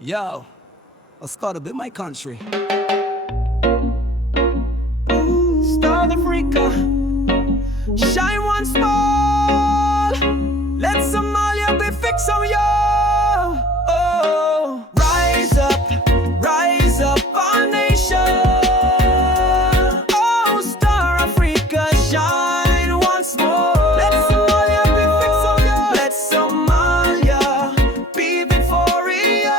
Yo, it's gotta be my country. Star Africa, shine once more. Let Somalia be fixed on you. Oh, rise up, our nation. Oh, Star Africa, shine once more. Let Somalia be fixed on you. Let Somalia be victorious.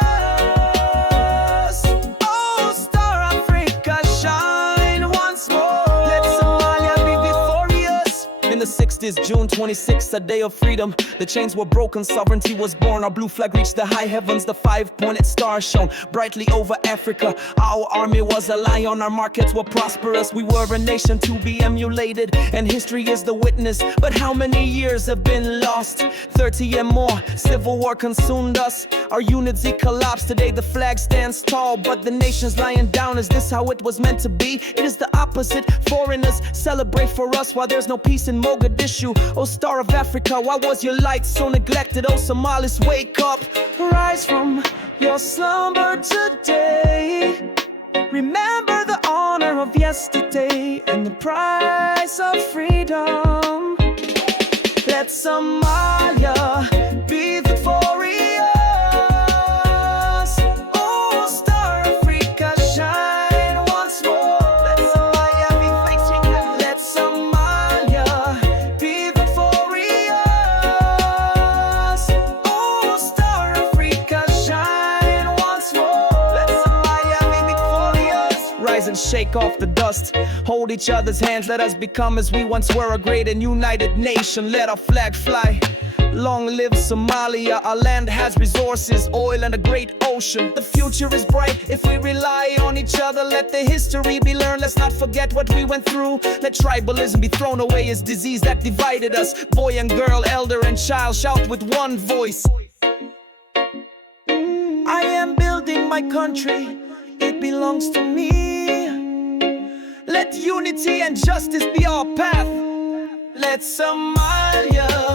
Oh, Star Africa, shine once more. Let Somalia be victorious. In the 60s, June 26th, a day of freedom. The chains were broken, sovereignty was born. Our blue flag reached the high heavens. The five-pointed star shone brightly over Africa. Our army was a lion, our markets were prosperous. We were a nation to be emulated, and history is the witness. But how many years have been lost? 30 and more. Civil war consumed us. Our unity collapsed. Today the flag stands tall, but the nation's lying down. Is this how it was meant to be? It is the opposite. Foreigners celebrate for us while there's no peace in Mogadishu. Oh, Star of Africa, why was your light so neglected? Oh, Somalis, wake up. Rise from your slumber today. Remember the honor of yesterday and the price of freedom. Let Somalia be victorious. Oh, Star Africa, shine once more. Let Somalia be facing. Let Somalia be victorious. Oh, Star Africa, shine once more. Let Somalia be victorious. Rise and shake off the dust. Hold each other's hands. Let us become as we once were, a great and united nation. Let our flag fly. Long live Somalia. Our land has resources, oil and a great ocean. The future is bright if we rely on each other. Let the history be learned. Let's not forget what we went through. Let tribalism be thrown away as disease that divided us. Boy and girl, elder and child, shout with one voice. I am building my country. It belongs to me. Let unity and justice be our path. Let Somalia